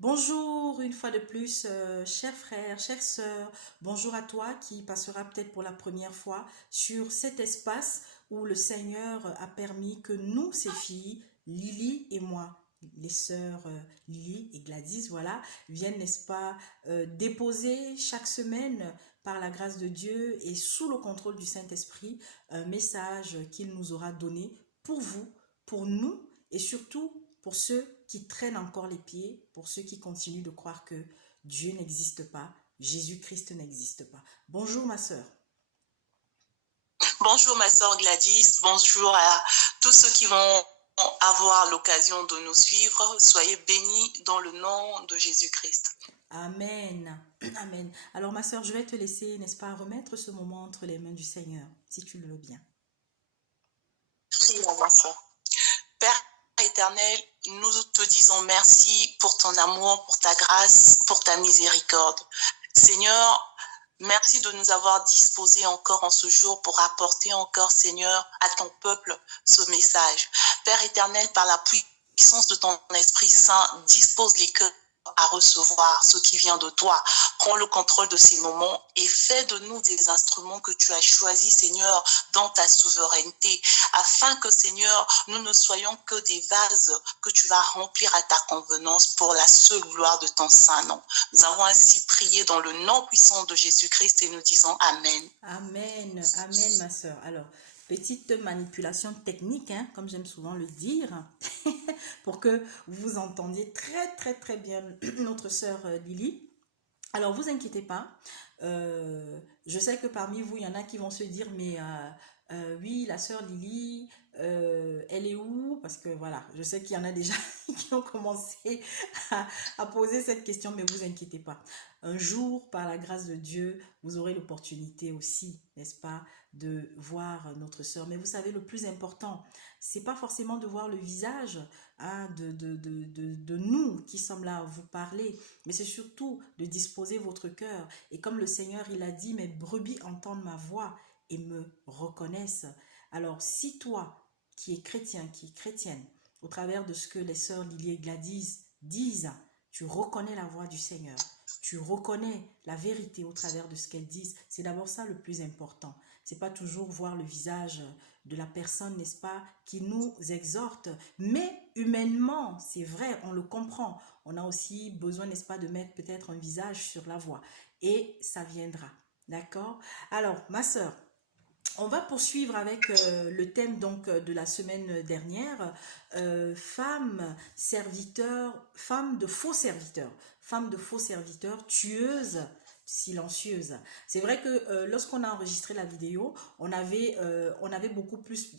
Bonjour une fois de plus, chers frères, chères sœurs. Bonjour à toi qui passera peut-être pour la première fois sur cet espace où le Seigneur a permis que nous, ses filles, Lily et moi, les sœurs Lily et Gladys, voilà, viennent, n'est-ce pas, déposer chaque semaine par la grâce de Dieu et sous le contrôle du Saint-Esprit un message qu'il nous aura donné pour vous, pour nous et surtout pour ceux qui traînent encore les pieds, pour ceux qui continuent de croire que Dieu n'existe pas, Jésus-Christ n'existe pas. Bonjour ma sœur. Bonjour ma sœur Gladys, bonjour à tous ceux qui vont avoir l'occasion de nous suivre. Soyez bénis dans le nom de Jésus-Christ. Amen. Amen. Alors ma sœur, je vais te laisser, n'est-ce pas, remettre ce moment entre les mains du Seigneur, si tu le veux bien. Prions, ma sœur. Père éternel, nous te disons merci pour ton amour, pour ta grâce, pour ta miséricorde. Seigneur, merci de nous avoir disposés encore en ce jour pour apporter encore, Seigneur, à ton peuple ce message. Père éternel, par la puissance de ton Esprit Saint, dispose les cœurs à recevoir ce qui vient de toi. Prends le contrôle de ces moments et fais de nous des instruments que tu as choisis, Seigneur, dans ta souveraineté, afin que, Seigneur, nous ne soyons que des vases que tu vas remplir à ta convenance pour la seule gloire de ton saint nom. Nous avons ainsi prié dans le nom puissant de Jésus-Christ et nous disons Amen. Amen. Amen ma sœur. Alors, petite manipulation technique, hein, comme j'aime souvent le dire, pour que vous entendiez très très très bien notre sœur Lily. Alors, vous inquiétez pas. Je sais que parmi vous, il y en a qui vont se dire, mais oui, la sœur Lily, elle est où? Parce que voilà, je sais qu'il y en a déjà qui ont commencé à poser cette question, mais vous inquiétez pas. Un jour, par la grâce de Dieu, vous aurez l'opportunité aussi, n'est-ce pas, de voir notre sœur. Mais vous savez, le plus important, c'est pas forcément de voir le visage hein, de nous qui sommes là à vous parler, mais c'est surtout de disposer votre cœur. Et comme le Seigneur, il a dit, mes brebis entendent ma voix et me reconnaissent. Alors, si toi, qui es chrétien, qui es chrétienne, au travers de ce que les sœurs Lily et Gladys disent, tu reconnais la voix du Seigneur, tu reconnais la vérité au travers de ce qu'elles disent, c'est d'abord ça le plus important. C'est pas toujours voir le visage de la personne, n'est-ce pas, qui nous exhorte, mais humainement, c'est vrai, on le comprend. On a aussi besoin, n'est-ce pas, de mettre peut-être un visage sur la voix. Et ça viendra. D'accord? Alors, ma sœur, on va poursuivre avec le thème donc de la semaine dernière, femme de faux serviteurs, tueuse, silencieuse. C'est vrai que lorsqu'on a enregistré la vidéo, on avait beaucoup plus,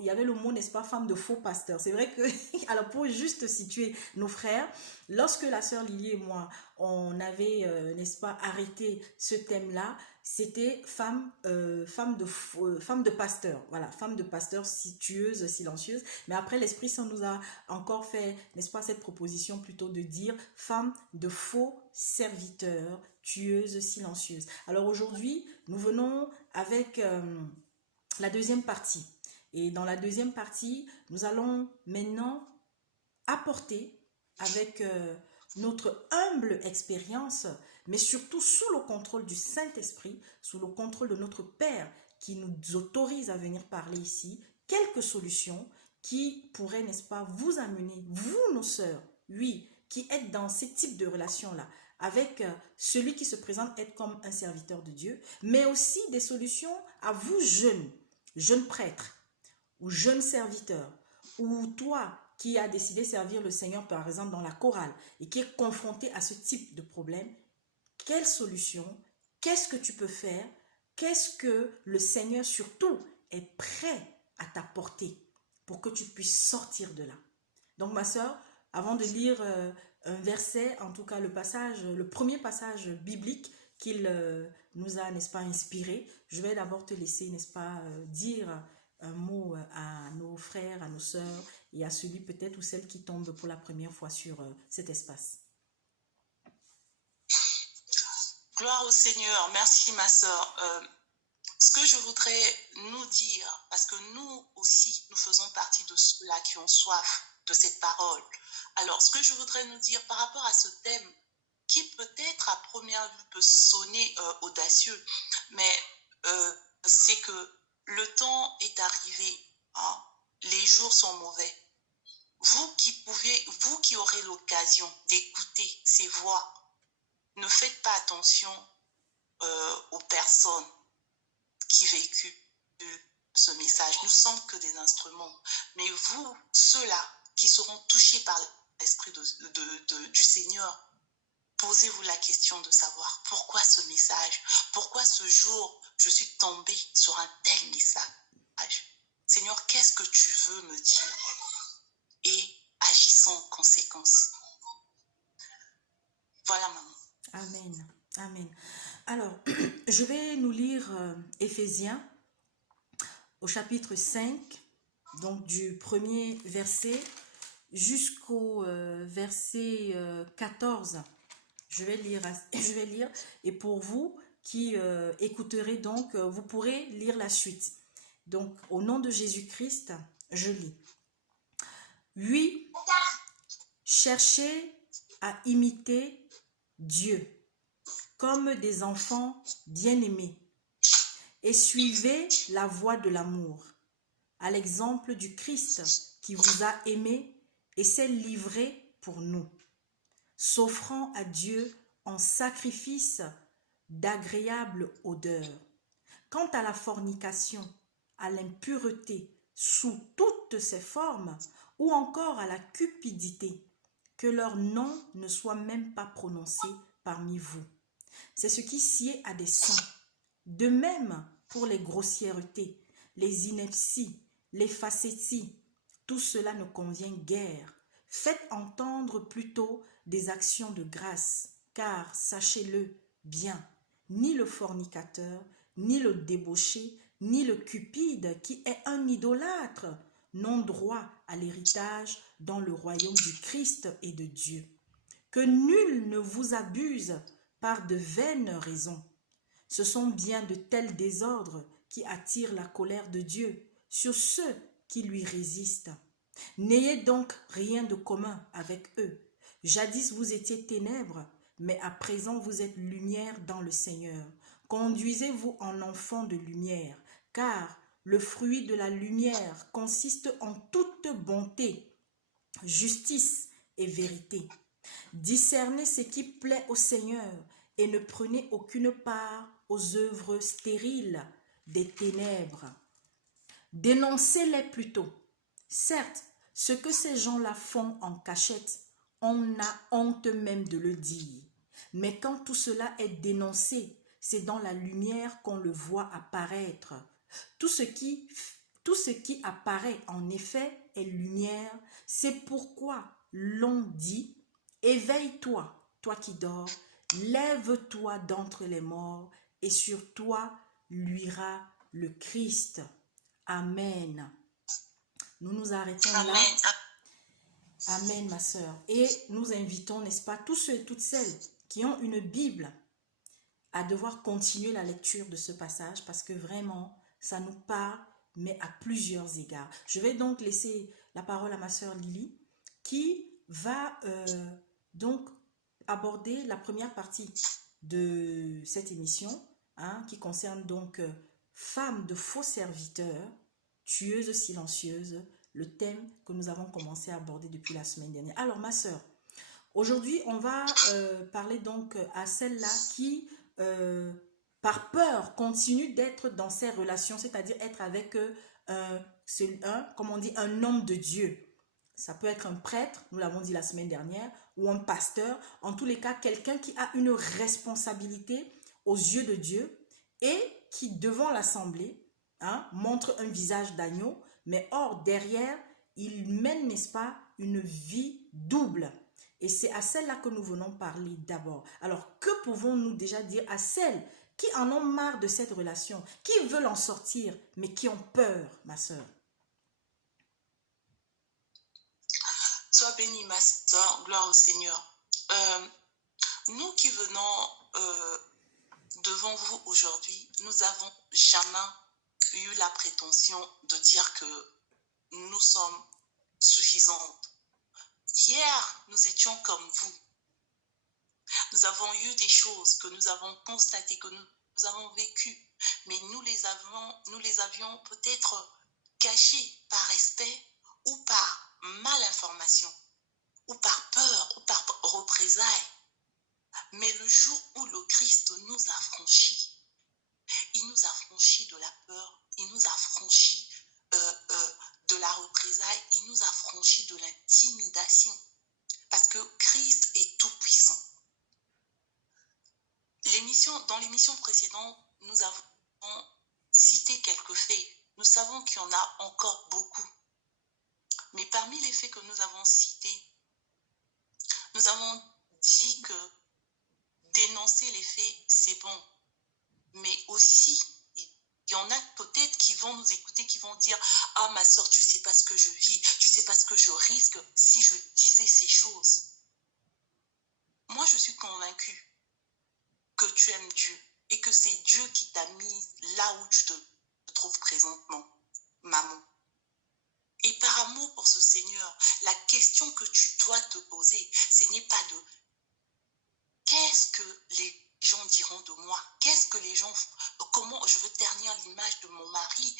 il y avait le mot, n'est-ce pas, femme de faux pasteur. C'est vrai que, alors pour juste situer nos frères, lorsque la sœur Lily et moi, on avait, n'est-ce pas, arrêté ce thème-là, c'était femme de pasteur, voilà, femme de pasteur, tueuse, silencieuse. Mais après, l'Esprit Saint nous a encore fait, n'est-ce pas, cette proposition plutôt de dire femme de faux serviteur, tueuse, silencieuse. Alors aujourd'hui, nous venons avec la deuxième partie. Et dans la deuxième partie, nous allons maintenant apporter avec notre humble expérience, mais surtout sous le contrôle du Saint-Esprit, sous le contrôle de notre Père qui nous autorise à venir parler ici, quelques solutions qui pourraient, n'est-ce pas, vous amener, vous, nos sœurs, oui, qui êtes dans ces types de relations-là, avec celui qui se présente être comme un serviteur de Dieu, mais aussi des solutions à vous, jeunes prêtres, ou jeune serviteur, ou toi qui as décidé de servir le Seigneur, par exemple, dans la chorale, et qui est confronté à ce type de problème, quelle solution, qu'est-ce que tu peux faire, qu'est-ce que le Seigneur surtout est prêt à t'apporter pour que tu puisses sortir de là. Donc ma soeur, avant de lire un verset, en tout cas le premier passage biblique qu'il nous a, n'est-ce pas, inspiré, je vais d'abord te laisser, n'est-ce pas, dire un mot à nos frères, à nos sœurs et à celui peut-être ou celle qui tombe pour la première fois sur cet espace. Gloire au Seigneur. Merci ma sœur. Ce que je voudrais nous dire, parce que nous aussi, nous faisons partie de ceux-là qui ont soif de cette parole. Alors, ce que je voudrais nous dire par rapport à ce thème, qui peut-être à première vue peut sonner audacieux, mais c'est que le temps est arrivé, hein, les jours sont mauvais. Vous qui aurez l'occasion d'écouter ces voix, ne faites pas attention aux personnes qui véhiculent ce message. Nous ne sommes que des instruments. Mais vous, ceux-là qui seront touchés par l'Esprit du Seigneur, posez-vous la question de savoir pourquoi ce message, pourquoi ce jour je suis tombée sur un tel message. Seigneur, qu'est-ce que tu veux me dire? Et agissons en conséquence. Voilà, maman. Amen. Amen. Alors, je vais nous lire Éphésiens au chapitre 5, donc du premier verset jusqu'au verset 14. Je vais lire et pour vous qui écouterez donc, vous pourrez lire la suite. Donc, au nom de Jésus-Christ, je lis. Oui, cherchez à imiter Dieu comme des enfants bien-aimés et suivez la voie de l'amour, à l'exemple du Christ qui vous a aimé et s'est livré pour nous, s'offrant à Dieu en sacrifice d'agréable odeur. Quant à la fornication, à l'impureté sous toutes ses formes, ou encore à la cupidité, que leur nom ne soit même pas prononcé parmi vous. C'est ce qui sied à des saints. De même pour les grossièretés, les inepties, les facéties, tout cela ne convient guère. Faites entendre plutôt des actions de grâce, car, sachez-le bien, ni le fornicateur, ni le débauché, ni le cupide, qui est un idolâtre, n'ont droit à l'héritage dans le royaume du Christ et de Dieu. Que nul ne vous abuse par de vaines raisons. Ce sont bien de tels désordres qui attirent la colère de Dieu sur ceux qui lui résistent. N'ayez donc rien de commun avec eux. Jadis vous étiez ténèbres, mais à présent vous êtes lumière dans le Seigneur. Conduisez-vous en enfants de lumière, car le fruit de la lumière consiste en toute bonté, justice et vérité. Discernez ce qui plaît au Seigneur et ne prenez aucune part aux œuvres stériles des ténèbres. Dénoncez-les plutôt. Certes, ce que ces gens-là font en cachette, on a honte même de le dire. Mais quand tout cela est dénoncé, c'est dans la lumière qu'on le voit apparaître. Tout ce qui apparaît en effet est lumière. C'est pourquoi l'on dit « Éveille-toi, toi qui dors, lève-toi d'entre les morts, et sur toi luira le Christ. » Amen. Nous nous arrêtons là. Amen, ma sœur. Et nous invitons, n'est-ce pas, tous ceux et toutes celles qui ont une Bible à devoir continuer la lecture de ce passage parce que vraiment, ça nous parle, mais à plusieurs égards. Je vais donc laisser la parole à ma sœur Lily qui va donc aborder la première partie de cette émission qui concerne donc femmes de faux serviteurs, tueuses silencieuses, le thème que nous avons commencé à aborder depuis la semaine dernière. Alors ma sœur, aujourd'hui on va parler donc à celle-là qui par peur continue d'être dans ces relations, c'est-à-dire être avec comme on dit, un homme de Dieu. Ça peut être un prêtre, nous l'avons dit la semaine dernière, ou un pasteur, en tous les cas quelqu'un qui a une responsabilité aux yeux de Dieu et qui devant l'assemblée montre un visage d'agneau, mais or derrière il mène, n'est-ce pas, une vie double. Et c'est à celle-là que nous venons parler d'abord. Alors que pouvons-nous déjà dire à celles qui en ont marre de cette relation, qui veulent en sortir, mais qui ont peur, ma sœur? Sois bénie, ma sœur, gloire au Seigneur. Nous qui venons devant vous aujourd'hui, nous n'avons jamais eu la prétention de dire que nous sommes suffisantes. Hier, nous étions comme vous. Nous avons eu des choses que nous avons constatées, que nous avons vécues, mais nous les avions peut-être cachées par respect ou par malinformation, ou par peur, ou par représailles. Mais le jour où le Christ nous a franchis, il nous a franchis de la peur, il nous a franchis de la représailles, il nous a franchis de l'intimidation. Parce que Christ est tout puissant. Dans l'émission précédente, nous avons cité quelques faits. Nous savons qu'il y en a encore beaucoup. Mais parmi les faits que nous avons cités, nous avons dit que dénoncer les faits, c'est bon. Mais aussi, il y en a peut-être qui vont nous écouter, qui vont dire « Ah, ma soeur, tu ne sais pas ce que je vis, tu ne sais pas ce que je risque si je disais ces choses. » Moi, je suis convaincue que tu aimes Dieu et que c'est Dieu qui t'a mis là où tu te trouves présentement, maman. Et par amour pour ce Seigneur, la question que tu dois te poser, ce n'est pas de qu'est-ce que les gens diront de moi, qu'est-ce que les gens, comment je veux ternir l'image de mon mari,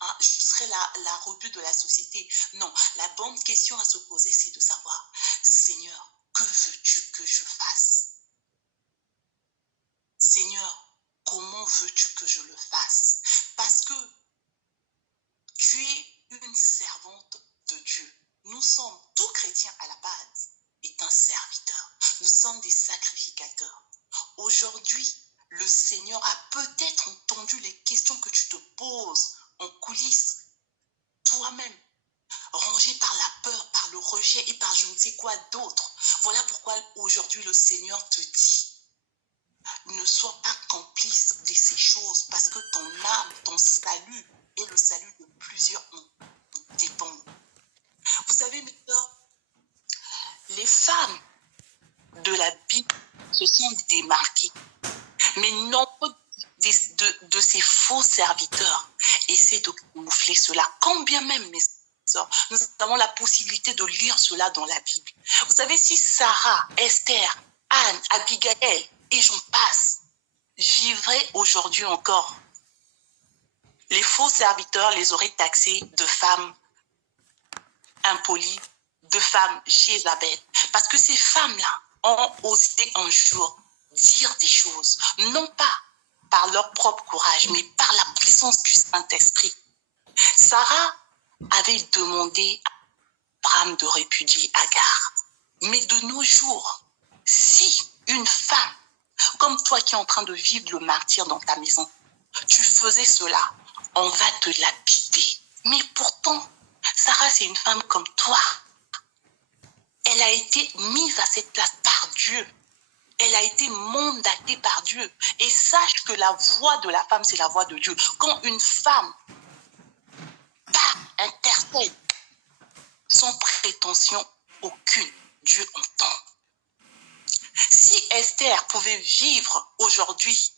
hein, je serai la rebut de la société. Non, la bonne question à se poser, c'est de savoir, Seigneur, que veux-tu que je fasse? Seigneur, comment veux-tu que je le fasse? Parce que tu es une servante de Dieu. Nous sommes, tout chrétien à la base est un serviteur. Nous sommes des sacrificateurs. Aujourd'hui, le Seigneur a peut-être entendu les questions que tu te poses en coulisses, toi-même, rangé par la peur, par le rejet et par je ne sais quoi d'autre. Voilà pourquoi aujourd'hui le Seigneur te dit, ne sois pas complice de ces choses parce que ton âme, ton salut et le salut de plusieurs dépendent. Vous savez, mes sœurs, les femmes de la Bible se sont démarquées, mais nombre de ces faux serviteurs essaient de camoufler cela. Quand bien même, mes sœurs, nous avons la possibilité de lire cela dans la Bible. Vous savez, si Sarah, Esther, Anne, Abigail et j'en passe, vivraient aujourd'hui encore, les faux serviteurs les auraient taxés de femmes impolies, de femmes Jézabel. Parce que ces femmes-là ont osé un jour dire des choses, non pas par leur propre courage, mais par la puissance du Saint-Esprit. Sarah avait demandé à Abraham de répudier Agar. Mais de nos jours, si une femme, comme toi qui es en train de vivre le martyre dans ta maison, tu faisais cela, on va te lapider. Mais pourtant, Sarah, c'est une femme comme toi. Elle a été mise à cette place par Dieu. Elle a été mandatée par Dieu. Et sache que la voix de la femme, c'est la voix de Dieu. Quand une femme intercède sans prétention aucune, Dieu entend. Si Esther pouvait vivre aujourd'hui,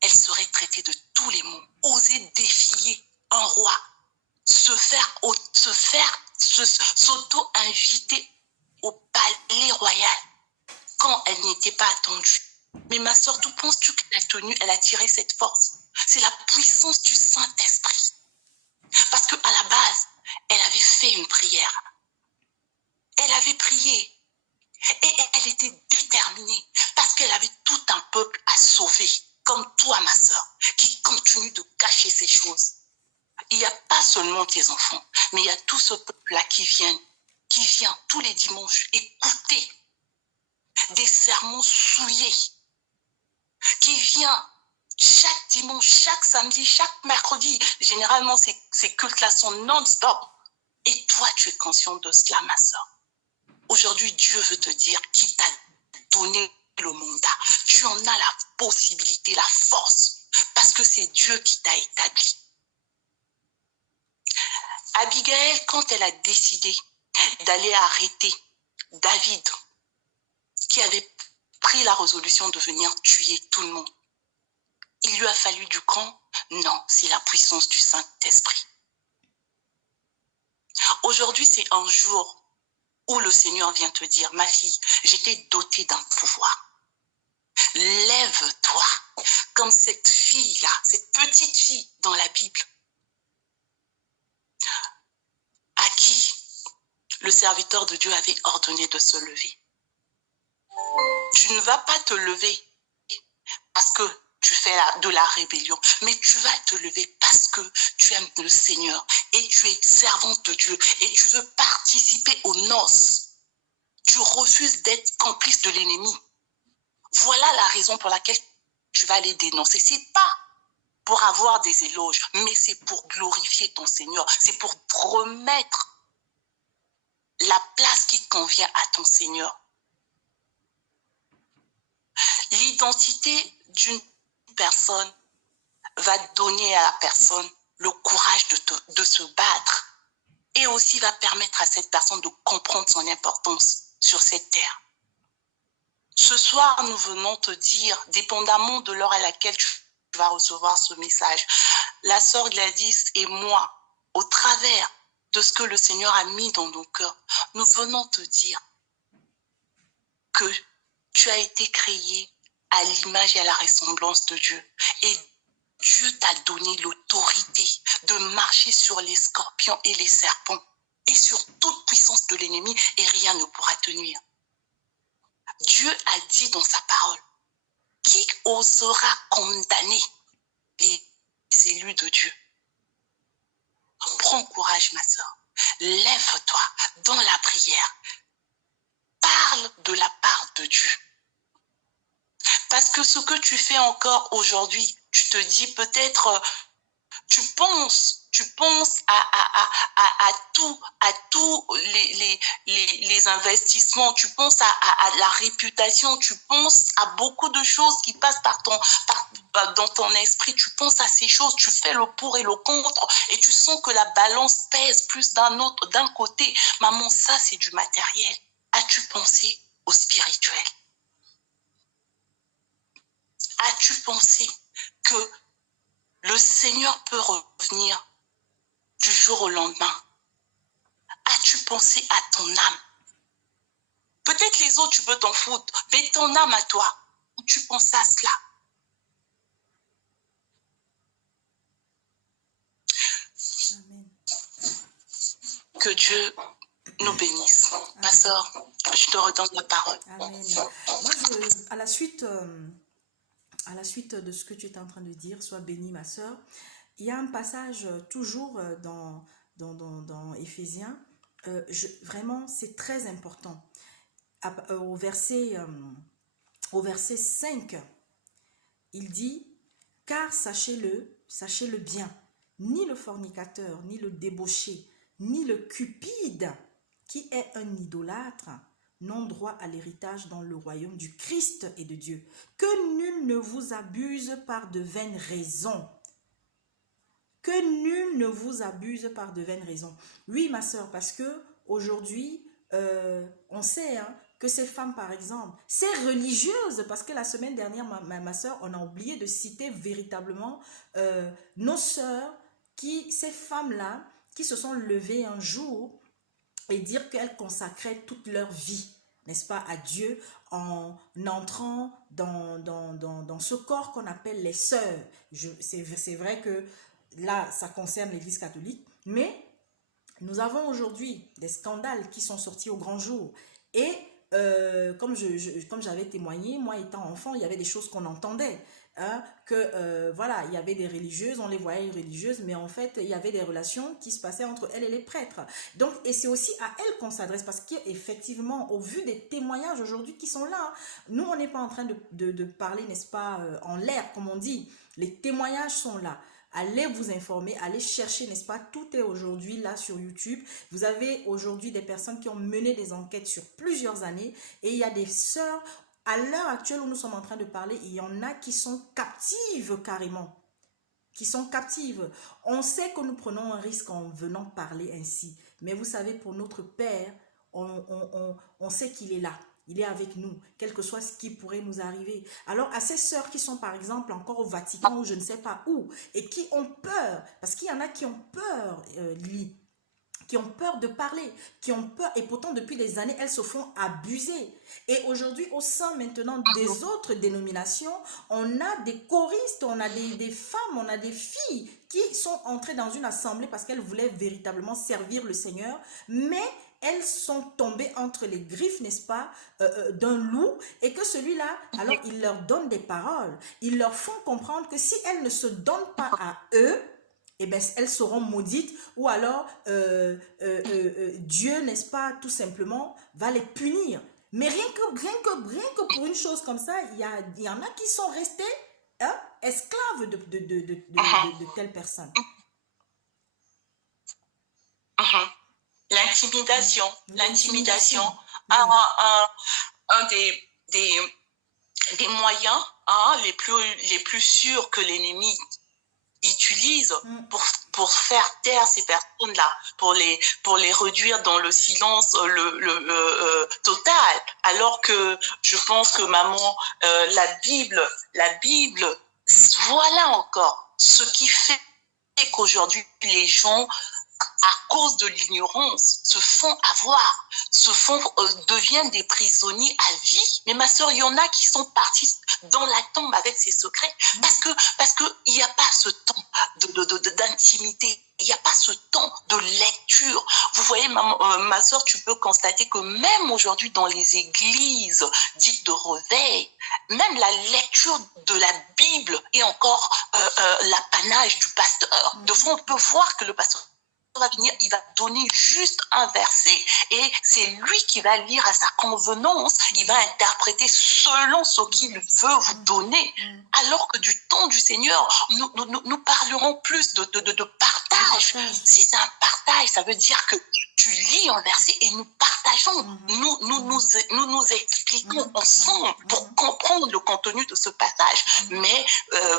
elle serait traitée de tous les mots. Oser défier un roi, s'auto-inviter au palais royal quand elle n'était pas attendue. Mais ma soeur, d'où penses-tu qu'elle a tenu, elle a tiré cette force? C'est la puissance du Saint-Esprit. Parce qu'à la base, elle avait fait une prière. Elle avait prié. Et elle était déterminée. Parce qu'elle avait tout un peuple à sauver. Comme toi, ma soeur, qui continue de cacher ces choses. Il n'y a pas seulement tes enfants, mais il y a tout ce peuple-là qui vient tous les dimanches écouter des sermons souillés, qui vient chaque dimanche, chaque samedi, chaque mercredi. Généralement, ces cultes-là sont non-stop. Et toi, tu es conscient de cela, ma soeur. Aujourd'hui, Dieu veut te dire qu'il t'a donné le mandat. Tu en as la possibilité, la force, parce que c'est Dieu qui t'a établi. Abigail, quand elle a décidé d'aller arrêter David, qui avait pris la résolution de venir tuer tout le monde, il lui a fallu du cran? Non, c'est la puissance du Saint-Esprit. Aujourd'hui, c'est un jour où le Seigneur vient te dire, ma fille, je t'ai dotée d'un pouvoir. Lève-toi, comme cette fille-là, cette petite fille dans la Bible, à qui le serviteur de Dieu avait ordonné de se lever. Tu ne vas pas te lever parce que tu fais de la rébellion, mais tu vas te lever parce que tu aimes le Seigneur et tu es servante de Dieu et tu veux participer aux noces. Tu refuses d'être complice de l'ennemi. Voilà la raison pour laquelle tu vas les dénoncer. C'est pas pour avoir des éloges, mais c'est pour glorifier ton Seigneur. C'est pour remettre la place qui convient à ton Seigneur. L'identité d'une personne va donner à la personne le courage de se battre et aussi va permettre à cette personne de comprendre son importance sur cette terre. Ce soir, nous venons te dire, dépendamment de l'heure à laquelle tu vas recevoir ce message, la sœur Gladys et moi, au travers de ce que le Seigneur a mis dans nos cœurs, nous venons te dire que tu as été créé à l'image et à la ressemblance de Dieu. Et Dieu t'a donné l'autorité de marcher sur les scorpions et les serpents et sur toute puissance de l'ennemi et rien ne pourra te nuire. Dieu a dit dans sa parole, qui osera condamner les élus de Dieu? Prends courage, ma sœur. Lève-toi dans la prière. Parle de la part de Dieu. Parce que ce que tu fais encore aujourd'hui, tu te dis peut-être, tu penses à tous les investissements, tu penses à la réputation, tu penses à beaucoup de choses qui passent dans ton esprit, tu penses à ces choses, tu fais le pour et le contre et tu sens que la balance pèse plus d'un côté. Maman, ça c'est du matériel. As-tu pensé au spirituel? As-tu pensé que le Seigneur peut revenir du jour au lendemain? As-tu pensé à ton âme? Peut-être les autres, tu peux t'en foutre, mais ton âme à toi, tu penses à cela? Amen. Que Dieu nous bénisse. Ma sœur, je te redonne la parole. Amen. Moi, à la suite de ce que tu étais en train de dire, sois bénie, ma sœur. Il y a un passage toujours dans Éphésiens. Vraiment, c'est très important. Au verset 5, il dit, car sachez-le bien, ni le fornicateur, ni le débauché, ni le cupide, qui est un idolâtre, n'ont droit à l'héritage dans le royaume du Christ et de Dieu. Que nul ne vous abuse par de vaines raisons. Que nul ne vous abuse par de vaines raisons. Oui, ma soeur, parce que aujourd'hui, on sait que ces femmes, par exemple, ces religieuses, parce que la semaine dernière, ma soeur, on a oublié de citer véritablement nos soeurs, ces femmes-là, qui se sont levées un jour et dire qu'elles consacraient toute leur vie, n'est-ce pas, à Dieu, en entrant dans ce corps qu'on appelle les sœurs. C'est vrai que là, ça concerne l'Église catholique, mais nous avons aujourd'hui des scandales qui sont sortis au grand jour. Et comme j'avais témoigné, moi étant enfant, il y avait des choses qu'on entendait. Voilà, il y avait des religieuses, on les voyait religieuses, mais en fait, il y avait des relations qui se passaient entre elles et les prêtres. Donc, et c'est aussi à elles qu'on s'adresse, parce qu'effectivement, au vu des témoignages aujourd'hui qui sont là, nous, on n'est pas en train de parler, n'est-ce pas, en l'air, comme on dit. Les témoignages sont là. Allez vous informer, allez chercher, n'est-ce pas? Tout est aujourd'hui là sur YouTube. Vous avez aujourd'hui des personnes qui ont mené des enquêtes sur plusieurs années et il y a des sœurs, à l'heure actuelle où nous sommes en train de parler, il y en a qui sont captives carrément. Qui sont captives. On sait que nous prenons un risque en venant parler ainsi. Mais vous savez, pour notre Père, on sait qu'il est là. Il est avec nous, quel que soit ce qui pourrait nous arriver. Alors, à ces sœurs qui sont, par exemple, encore au Vatican ou je ne sais pas où, et qui ont peur, parce qu'il y en a qui ont peur, qui ont peur de parler, qui ont peur, et pourtant depuis des années, elles se font abuser. Et aujourd'hui, au sein maintenant des autres dénominations, on a des choristes, on a des femmes, on a des filles qui sont entrées dans une assemblée parce qu'elles voulaient véritablement servir le Seigneur, mais elles sont tombées entre les griffes, n'est-ce pas, d'un loup, et que celui-là, alors il leur donne des paroles, ils leur font comprendre que si elles ne se donnent pas à eux, eh bien, elles seront maudites, ou alors Dieu, n'est-ce pas, tout simplement, va les punir. Mais rien que pour une chose comme ça, il y en a qui sont restés hein, esclaves de telles personnes. L'intimidation. Un des moyens les plus sûrs que l'ennemi utilise pour faire taire ces personnes-là, pour les réduire dans le silence total. Alors que je pense que maman, la Bible, voilà encore ce qui fait qu'aujourd'hui les gens, à cause de l'ignorance, se font avoir, deviennent des prisonniers à vie. Mais ma soeur, il y en a qui sont partis dans la tombe avec ces secrets parce que il n'y a pas ce temps d'intimité, il n'y a pas ce temps de lecture. Vous voyez, ma soeur, tu peux constater que même aujourd'hui dans les églises dites de réveil, même la lecture de la Bible est encore l'apanage du pasteur. De fois, on peut voir que le pasteur va venir, il va donner juste un verset et c'est lui qui va lire à sa convenance, il va interpréter selon ce qu'il veut vous donner, alors que du temps du Seigneur, nous parlerons plus de partage. Si c'est un partage, ça veut dire que tu lis un verset et nous partageons, nous expliquons ensemble pour comprendre le contenu de ce passage. Mais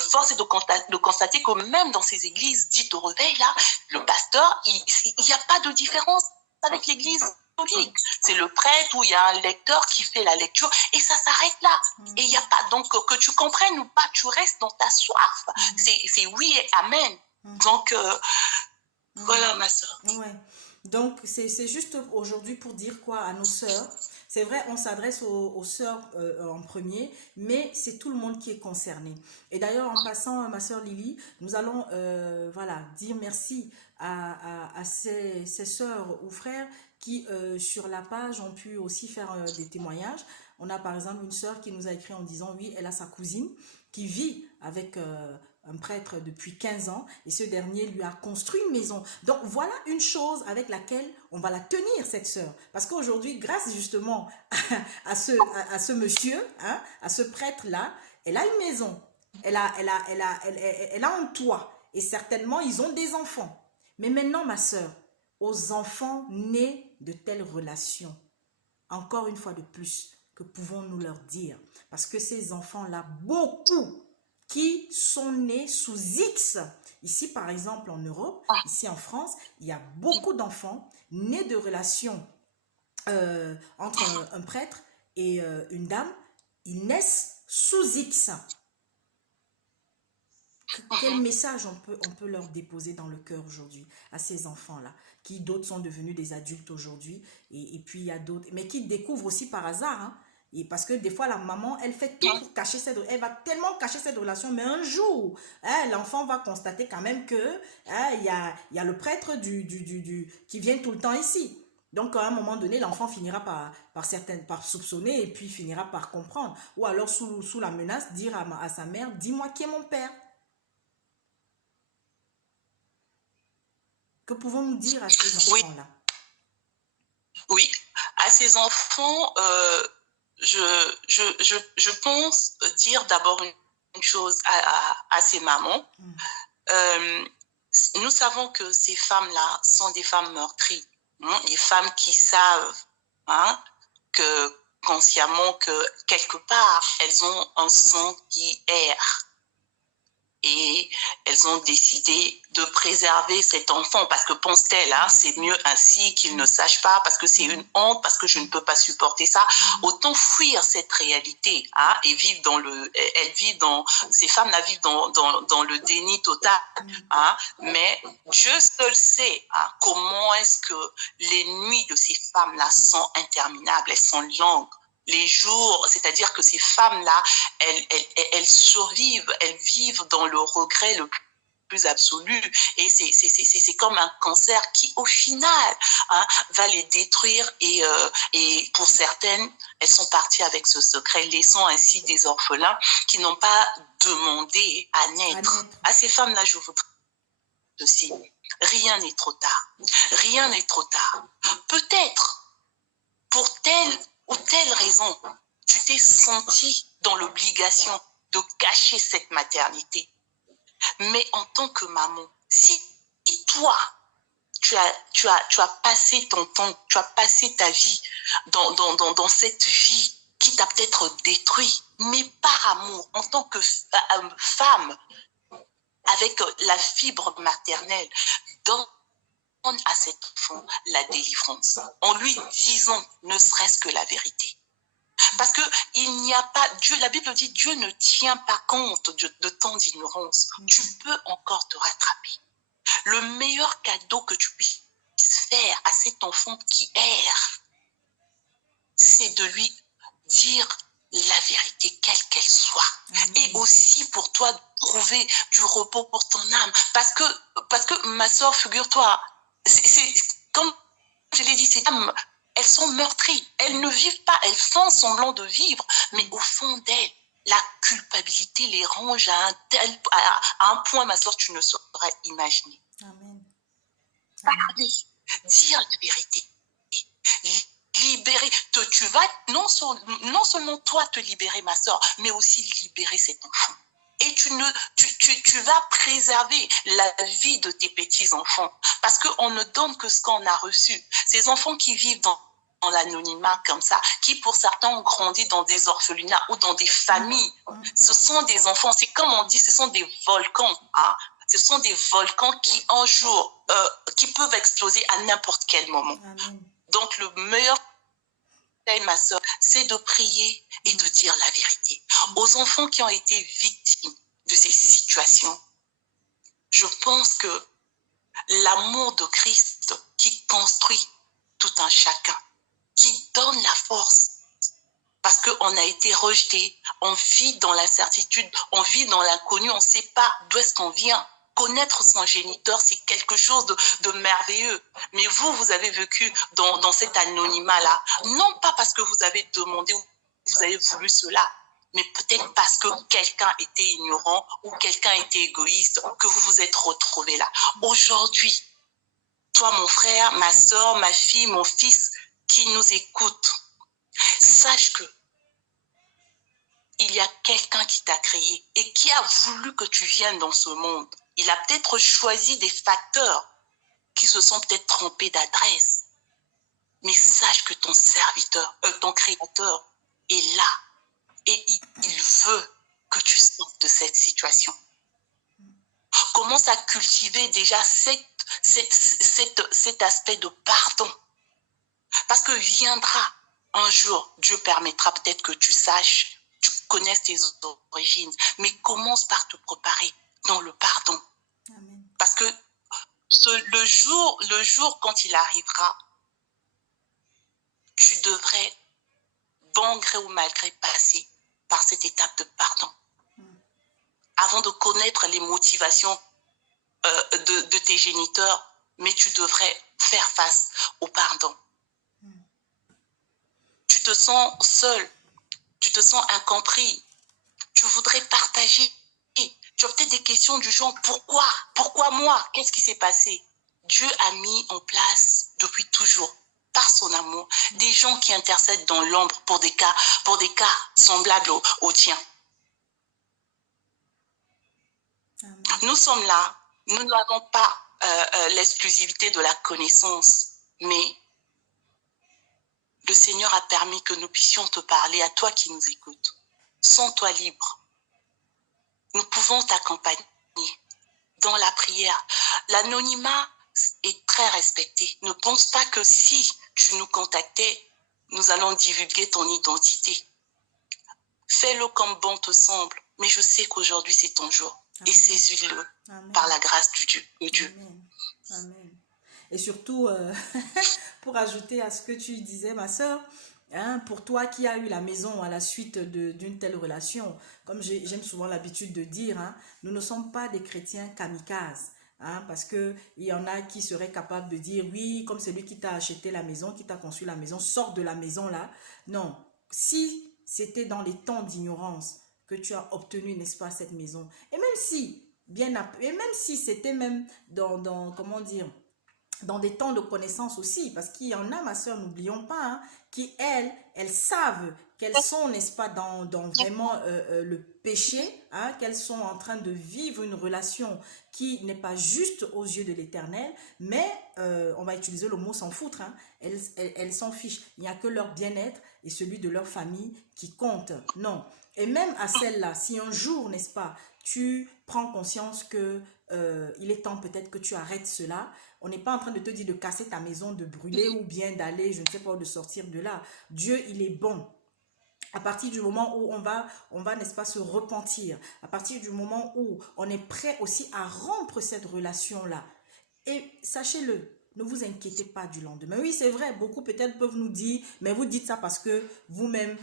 force est de constater que même dans ces églises dites au réveil, là, le pasteur, il n'y a pas de différence avec l'église catholique. C'est le prêtre où il y a un lecteur qui fait la lecture et ça s'arrête là. Et il n'y a pas, donc que tu comprennes ou pas, tu restes dans ta soif. C'est oui et amen. Donc, voilà ma soeur. Ouais. Donc, c'est juste aujourd'hui pour dire quoi à nos sœurs. C'est vrai, on s'adresse aux sœurs en premier, mais c'est tout le monde qui est concerné. Et d'ailleurs, en passant, ma sœur Lily, nous allons voilà, dire merci à ces sœurs ou frères qui, sur la page, ont pu aussi faire des témoignages. On a par exemple une sœur qui nous a écrit en disant, oui, elle a sa cousine qui vit avec un prêtre depuis 15 ans et ce dernier lui a construit une maison. Donc voilà une chose avec laquelle on va la tenir, cette sœur. Parce qu'aujourd'hui, grâce justement à ce monsieur, hein, à ce prêtre-là, elle a une maison, elle a un toit et certainement ils ont des enfants. Mais maintenant, ma sœur, aux enfants nés de telles relations, encore une fois de plus, que pouvons-nous leur dire? Parce que ces enfants-là, beaucoup qui sont nés sous X. Ici, par exemple, en Europe, ici en France, il y a beaucoup d'enfants nés de relations entre un prêtre et une dame. Ils naissent sous X. Quel message on peut leur déposer dans le cœur aujourd'hui à ces enfants-là, qui d'autres sont devenus des adultes aujourd'hui, et puis il y a d'autres, mais qui découvrent aussi par hasard, hein. Et parce que des fois, la maman, elle fait tout pour cacher elle va tellement cacher cette relation, mais un jour, hein, l'enfant va constater quand même que hein, il y a le prêtre qui vient tout le temps ici. Donc, à un moment donné, l'enfant finira par soupçonner et puis finira par comprendre. Ou alors, sous la menace, dire à sa mère, dis-moi qui est mon père. Que pouvons-nous dire à ces enfants-là? Oui, à ces enfants, je pense dire d'abord une chose à ces mamans. Nous savons que ces femmes-là sont des femmes meurtries, hein, des femmes qui savent hein, que consciemment que quelque part, elles ont un sang qui erre. et elles ont décidé de préserver cet enfant parce que pense-t-elle, hein, c'est mieux ainsi qu'il ne sache pas parce que c'est une honte, parce que je ne peux pas supporter ça. Autant fuir cette réalité, hein, et vivre dans ces femmes-là vivent dans le déni total, hein, mais Dieu seul sait, hein, comment est-ce que les nuits de ces femmes-là sont interminables, elles sont longues. Les jours, c'est-à-dire que ces femmes-là, elles survivent, elles vivent dans le regret le plus absolu. Et c'est comme un cancer qui, au final, hein, va les détruire. Et pour certaines, elles sont parties avec ce secret, laissant ainsi des orphelins qui n'ont pas demandé à naître. À ces femmes-là, je voudrais ceci. Rien n'est trop tard. Rien n'est trop tard. Peut-être, pour telle ou telle raison, tu t'es senti dans l'obligation de cacher cette maternité. Mais en tant que maman, si toi, tu as passé ton temps, tu as passé ta vie dans cette vie qui t'a peut-être détruit, mais par amour, en tant que femme, avec la fibre maternelle, donne à cet enfant la délivrance, en lui disant ne serait-ce que la vérité. Parce que il n'y a pas, Dieu, la Bible dit, Dieu ne tient pas compte de ton ignorance. Tu peux encore te rattraper. Le meilleur cadeau que tu puisses faire à cet enfant qui erre, c'est de lui dire la vérité, quelle qu'elle soit. Et aussi pour toi, trouver du repos pour ton âme. Parce que ma soeur, figure-toi, c'est comme je l'ai dit, ces âmes, elles sont meurtries. Elles ne vivent pas, elles font semblant de vivre, mais au fond d'elles, la culpabilité les ronge à un point, ma soeur, tu ne saurais imaginer. Amen. Parler, dire la vérité, libérer, tu vas non seulement toi te libérer, ma soeur, mais aussi libérer cet enfant. Et tu vas préserver la vie de tes petits-enfants. Parce qu'on ne donne que ce qu'on a reçu. Ces enfants qui vivent dans l'anonymat comme ça, qui pour certains ont grandi dans des orphelinats ou dans des familles, ce sont des enfants, c'est comme on dit, ce sont des volcans. Hein? Ce sont des volcans qui un jour, qui peuvent exploser à n'importe quel moment. Amen. Donc le meilleur, ma soeur, c'est de prier et de dire la vérité. Aux enfants qui ont été victimes de ces situations, je pense que l'amour de Christ qui construit tout un chacun, qui donne la force, parce qu'on a été rejeté, on vit dans l'incertitude, on vit dans l'inconnu, on ne sait pas d'où est-ce qu'on vient. Connaître son géniteur, c'est quelque chose de merveilleux. Mais vous avez vécu dans cet anonymat-là, non pas parce que vous avez demandé ou vous avez voulu cela, mais peut-être parce que quelqu'un était ignorant ou quelqu'un était égoïste, que vous vous êtes retrouvés là. Aujourd'hui, toi, mon frère, ma soeur, ma fille, mon fils, qui nous écoute, sache que il y a quelqu'un qui t'a créé et qui a voulu que tu viennes dans ce monde. Il a peut-être choisi des facteurs qui se sont peut-être trompés d'adresse. Mais sache que ton serviteur, ton créateur est là. Et il veut que tu sortes de cette situation. Commence à cultiver déjà cet aspect de pardon. Parce que viendra un jour, Dieu permettra peut-être que tu saches, tu connaisses tes origines, mais commence par te préparer dans le pardon. Amen. Parce que le jour quand il arrivera, tu devrais, bon gré ou mal gré, passer par cette étape de pardon. Avant de connaître les motivations de tes géniteurs, mais tu devrais faire face au pardon. Tu te sens seul, tu te sens incompris, tu voudrais partager. Tu as peut-être des questions du genre, pourquoi moi? Qu'est-ce qui s'est passé? Dieu a mis en place depuis toujours, par son amour, des gens qui intercèdent dans l'ombre pour des cas semblables aux tiens. Amen. Nous sommes là, nous n'avons pas l'exclusivité de la connaissance, mais le Seigneur a permis que nous puissions te parler, à toi qui nous écoutes. Sens-toi libre. Nous pouvons t'accompagner. dans la prière. L'anonymat est très respecté. Ne pense pas que si tu nous contactais, nous allons divulguer ton identité. Fais-le comme bon te semble, mais je sais qu'aujourd'hui c'est ton jour. Amen. Et saisis-le par la grâce de Dieu. Amen. Amen. Et surtout, pour ajouter à ce que tu disais, ma soeur, hein, pour toi qui as eu la maison à la suite d'une telle relation, comme j'aime souvent l'habitude de dire, hein, nous ne sommes pas des chrétiens kamikazes. Hein, parce qu'il y en a qui seraient capables de dire, oui, comme c'est lui qui t'a acheté la maison, qui t'a conçu la maison, sors de la maison là. Non, si c'était dans les temps d'ignorance que tu as obtenu, n'est-ce pas, cette maison, et même si, c'était même comment dire, dans des temps de connaissance aussi, parce qu'il y en a, ma soeur, n'oublions pas, hein, qui, elles savent qu'elles sont, n'est-ce pas, dans vraiment le péché, hein, qu'elles sont en train de vivre une relation qui n'est pas juste aux yeux de l'Éternel, mais on va utiliser le mot s'en foutre, hein, elles s'en fichent. Il n'y a que leur bien-être et celui de leur famille qui compte. Non. Et même à celle-là, si un jour, n'est-ce pas, tu prends conscience que il est temps peut-être que tu arrêtes cela. On n'est pas en train de te dire de casser ta maison, de brûler ou bien d'aller, je ne sais pas, de sortir de là. Dieu, il est bon. À partir du moment où on va, n'est-ce pas, se repentir, à partir du moment où on est prêt aussi à rompre cette relation-là. Et sachez-le, ne vous inquiétez pas du lendemain. Oui, c'est vrai, beaucoup peut-être peuvent nous dire, mais vous dites ça parce que vous-même,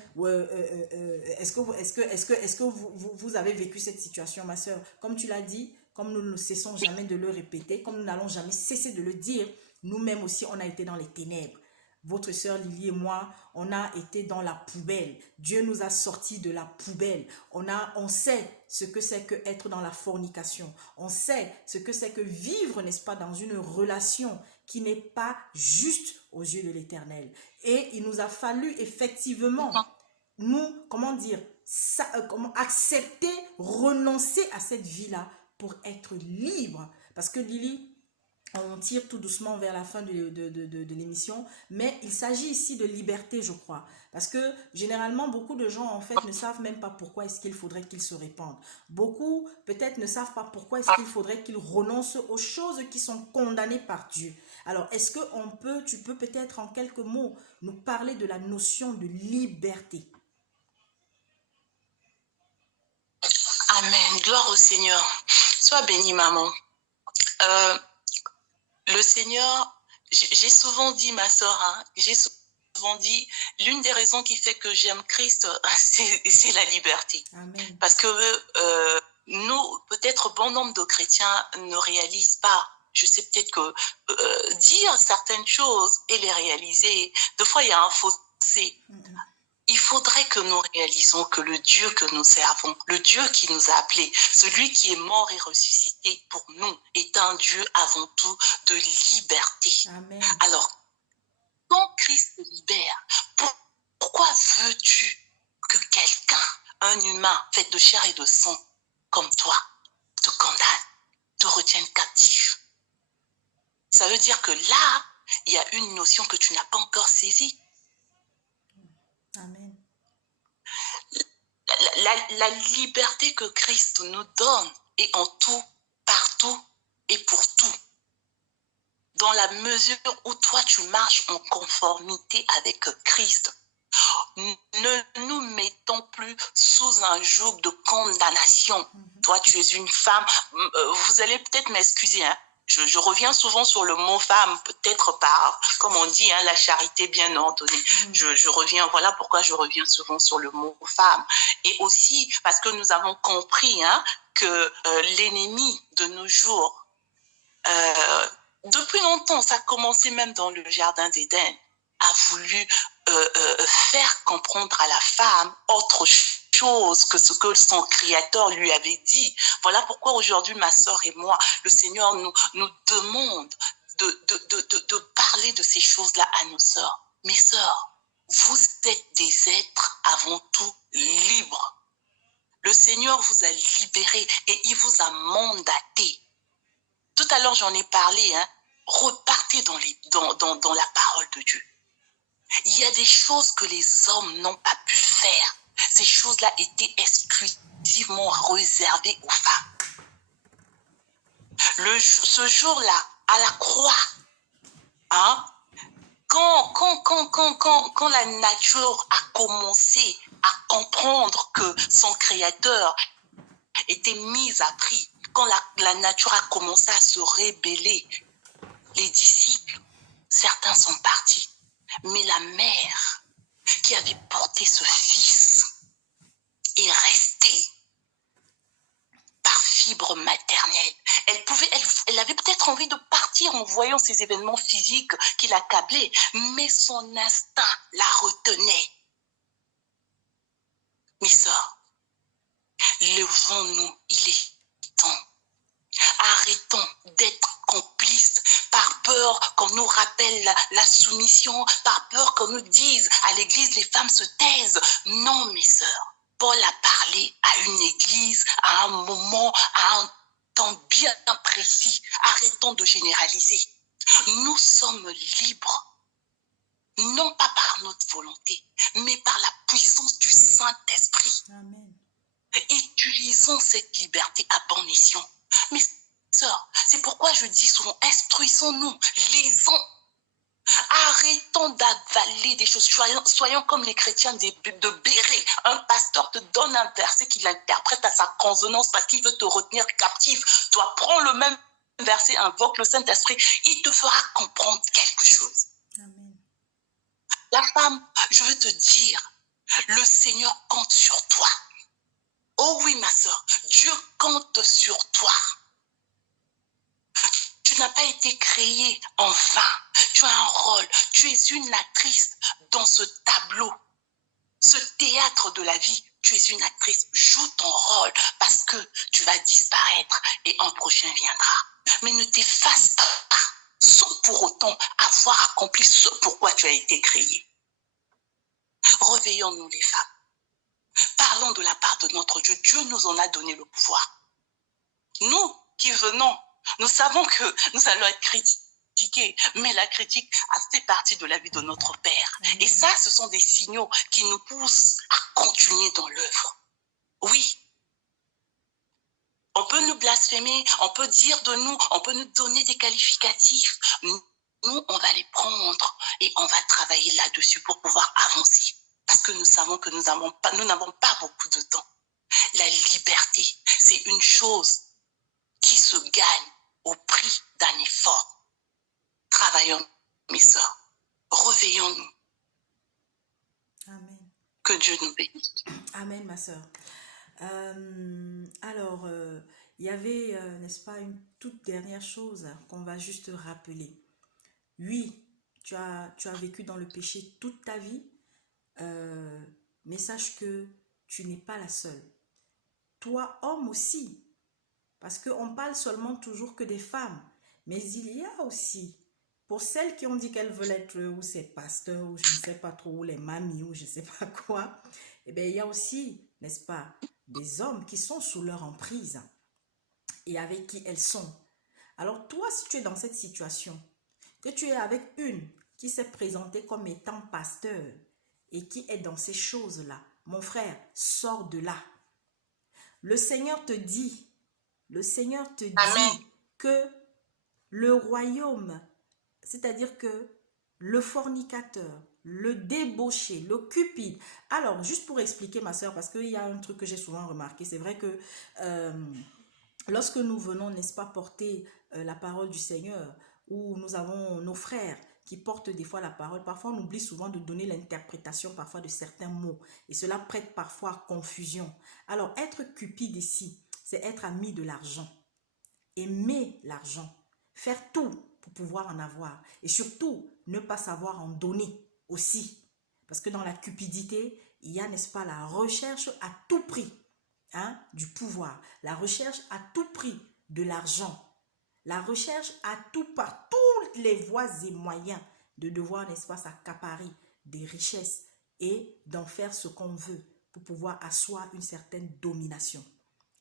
est-ce que vous avez vécu cette situation, ma soeur? Comme tu l'as dit, comme nous ne cessons jamais de le répéter, comme nous n'allons jamais cesser de le dire, nous-mêmes aussi, on a été dans les ténèbres. Votre sœur Lily et moi, on a été dans la poubelle. Dieu nous a sortis de la poubelle. On sait ce que c'est que être dans la fornication. On sait ce que c'est que vivre, n'est-ce pas, dans une relation qui n'est pas juste aux yeux de l'Éternel. Et il nous a fallu effectivement, comment dire, accepter, renoncer à cette vie-là pour être libre. Parce que Lily, on tire tout doucement vers la fin de l'émission, mais il s'agit ici de liberté, je crois. Parce que généralement, beaucoup de gens, en fait, ne savent même pas pourquoi est-ce qu'il faudrait qu'ils se répandent. Beaucoup, peut-être, ne savent pas pourquoi est-ce qu'il faudrait qu'ils renoncent aux choses qui sont condamnées par Dieu. Alors, est-ce que tu peux peut-être en quelques mots nous parler de la notion de liberté? Amen. Gloire au Seigneur. Sois bénie, maman. Le Seigneur, j'ai souvent dit, ma soeur, hein, j'ai souvent dit, l'une des raisons qui fait que j'aime Christ, c'est la liberté. Amen. Parce que nous, peut-être bon nombre de chrétiens ne réalisent pas. Je sais peut-être que dire certaines choses et les réaliser, des fois il y a un fossé. Il faudrait que nous réalisons que le Dieu que nous servons, le Dieu qui nous a appelés, celui qui est mort et ressuscité pour nous, est un Dieu avant tout de liberté. Amen. Alors, quand Christ te libère, pourquoi veux-tu que quelqu'un, un humain fait de chair et de sang, comme toi, te condamne, te retienne captif? Ça veut dire que là, il y a une notion que tu n'as pas encore saisie. Amen. La liberté que Christ nous donne est en tout, partout et pour tout. Dans la mesure où toi tu marches en conformité avec Christ, ne nous mettons plus sous un joug de condamnation. Toi tu es une femme, vous allez peut-être m'excuser, hein? Je reviens souvent sur le mot femme, peut-être par, comme on dit, hein, la charité bien ordonnée. Je reviens, voilà pourquoi je reviens souvent sur le mot femme. Et aussi parce que nous avons compris, hein, que l'ennemi de nos jours, depuis longtemps, ça a commencé même dans le jardin d'Éden, a voulu faire comprendre à la femme autre chose que ce que son créateur lui avait dit. Voilà pourquoi aujourd'hui, ma sœur et moi, le Seigneur nous demande de parler de ces choses-là à nos sœurs. Mes sœurs, vous êtes des êtres avant tout libres. Le Seigneur vous a libérés et il vous a mandaté. Tout à l'heure, j'en ai parlé, hein, repartez dans la parole de Dieu. Il y a des choses que les hommes n'ont pas pu faire. Ces choses-là étaient exclusivement réservées aux femmes. Ce jour-là, à la croix, hein, quand la nature a commencé à comprendre que son créateur était mis à prix, quand la nature a commencé à se rébeller, les disciples, certains sont partis, mais la mère qui avait porté ce fils est restée par fibre maternelle. Elle avait peut-être envie de partir en voyant ces événements physiques qui l'accablaient, mais son instinct la retenait. Mes sœurs, levons-nous, il est temps. Arrêtons d'être complices par peur qu'on nous rappelle la soumission, par peur qu'on nous dise à l'église les femmes se taisent. Non, mes sœurs, Paul a parlé à une église, à un moment, à un temps bien précis. Arrêtons de généraliser. Nous sommes libres, non pas par notre volonté, mais par la puissance du Saint-Esprit. Amen. Utilisons cette liberté à bon escient. Mes sœurs, c'est pourquoi je dis souvent, instruisons-nous, lisons. Arrêtons d'avaler des choses. Soyons comme les chrétiens de Béret. Un pasteur te donne un verset qu'il interprète à sa convenance parce qu'il veut te retenir captif. Toi, prends le même verset, invoque le Saint-Esprit. Il te fera comprendre quelque chose. Amen. La femme, je veux te dire, le Seigneur compte sur toi. Oh oui, ma soeur, Dieu compte sur toi. Tu n'as pas été créée en vain. Tu as un rôle. Tu es une actrice dans ce tableau, ce théâtre de la vie. Tu es une actrice. Joue ton rôle parce que tu vas disparaître et un prochain viendra. Mais ne t'efface pas sans pour autant avoir accompli ce pourquoi tu as été créée. Réveillons-nous les femmes. Parlons de la part de notre Dieu. Dieu nous en a donné le pouvoir. Nous qui venons, nous savons que nous allons être critiqués, mais la critique a fait partie de la vie de notre Père. Et ça, ce sont des signaux qui nous poussent à continuer dans l'œuvre. Oui, on peut nous blasphémer, on peut dire de nous, on peut nous donner des qualificatifs. Nous, on va les prendre et on va travailler là-dessus pour pouvoir avancer. Parce que nous savons que nous n'avons pas beaucoup de temps. La liberté, c'est une chose qui se gagne au prix d'un effort. Travaillons, mes sœurs. Réveillons-nous. Amen. Que Dieu nous bénisse. Amen, ma sœur. Alors, il y avait, n'est-ce pas, une toute dernière chose qu'on va juste rappeler. Oui, tu as vécu dans le péché toute ta vie, mais sache que tu n'es pas la seule. Toi, homme aussi, parce qu'on parle seulement toujours que des femmes, mais il y a aussi, pour celles qui ont dit qu'elles veulent être ou ces pasteurs, ou je ne sais pas trop, ou les mamies, ou je ne sais pas quoi, eh bien, il y a aussi, n'est-ce pas, des hommes qui sont sous leur emprise et avec qui elles sont. Alors toi, si tu es dans cette situation, que tu es avec une qui s'est présentée comme étant pasteur et qui est dans ces choses-là, mon frère, sors de là. Le Seigneur te dit Amen. que le royaume, c'est-à-dire que le fornicateur, le débauché, le cupide. Alors, juste pour expliquer, ma soeur, parce qu'il y a un truc que j'ai souvent remarqué, c'est vrai que lorsque nous venons, n'est-ce pas, porter la parole du Seigneur, où nous avons nos frères qui portent des fois la parole, parfois on oublie souvent de donner l'interprétation parfois de certains mots, et cela prête parfois à confusion. Alors, être cupide ici, c'est être ami de l'argent, aimer l'argent, faire tout pour pouvoir en avoir, et surtout ne pas savoir en donner aussi, parce que dans la cupidité, il y a, n'est-ce pas, la recherche à tout prix, hein, du pouvoir, la recherche à tout prix de l'argent, la recherche à tout par toutes les voies et moyens de devoir, n'est-ce pas, s'accaparer des richesses et d'en faire ce qu'on veut pour pouvoir asseoir une certaine domination.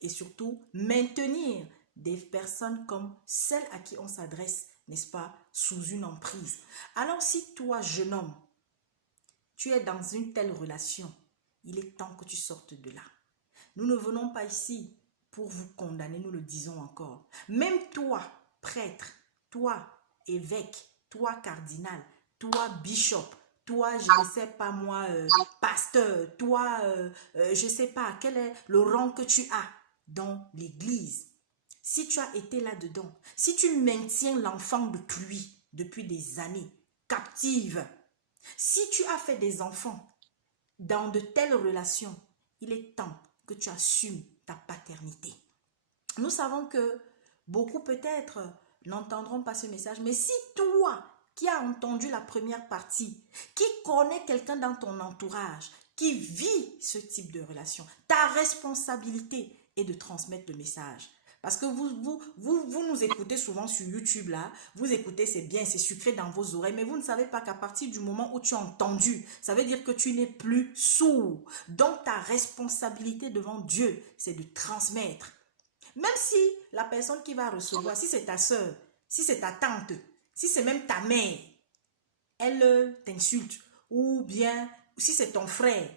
Et surtout, maintenir des personnes comme celles à qui on s'adresse, n'est-ce pas, sous une emprise. Alors si toi, jeune homme, tu es dans une telle relation, il est temps que tu sortes de là. Nous ne venons pas ici pour vous condamner, nous le disons encore. Même toi, prêtre, toi, évêque, toi, cardinal, toi, bishop, toi, je ne sais pas moi, pasteur, toi, je ne sais pas, quel est le rang que tu as dans l'église. Si tu as été là-dedans, si tu maintiens l'enfant de pluie depuis des années, captive, si tu as fait des enfants dans de telles relations, il est temps que tu assumes ta paternité. Nous savons que beaucoup peut-être n'entendront pas ce message, mais si toi qui as entendu la première partie, qui connais quelqu'un dans ton entourage, qui vit ce type de relation, ta responsabilité est de transmettre le message. Parce que vous nous écoutez souvent sur YouTube là, vous écoutez, c'est bien, c'est sucré dans vos oreilles, mais vous ne savez pas qu'à partir du moment où tu as entendu, ça veut dire que tu n'es plus sourd. Donc ta responsabilité devant Dieu, c'est de transmettre. Même si la personne qui va recevoir, si c'est ta soeur, si c'est ta tante, si c'est même ta mère, elle t'insulte, ou bien si c'est ton frère,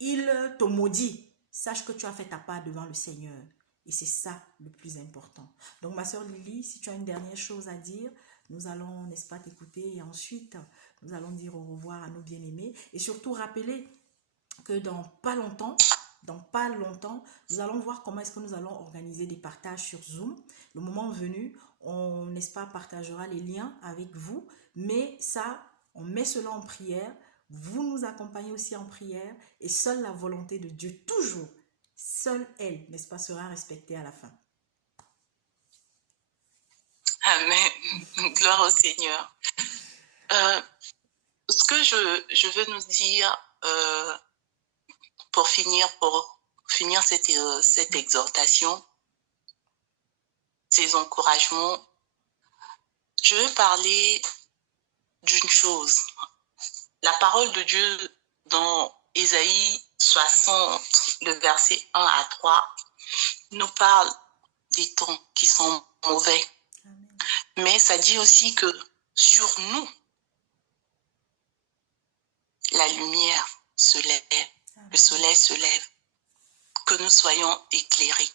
il te maudit, sache que tu as fait ta part devant le Seigneur. Et c'est ça le plus important. Donc ma soeur Lily, si tu as une dernière chose à dire, nous allons, n'est-ce pas, t'écouter et ensuite nous allons dire au revoir à nos bien-aimés. Et surtout rappeler que dans pas longtemps, nous allons voir comment est-ce que nous allons organiser des partages sur Zoom. Le moment venu, on, n'est-ce pas, partagera les liens avec vous. Mais ça, on met cela en prière. Vous nous accompagnez aussi en prière. Et seule la volonté de Dieu, toujours, seule elle, n'est-ce pas, sera respectée à la fin. Amen. Gloire au Seigneur. Ce que je veux nous dire pour finir cette exhortation, ces encouragements, je veux parler d'une chose. La parole de Dieu dans Ésaïe 60, le verset 1 à 3, nous parle des temps qui sont mauvais. Amen. Mais ça dit aussi que sur nous, la lumière se lève, Amen. Le soleil se lève, que nous soyons éclairés.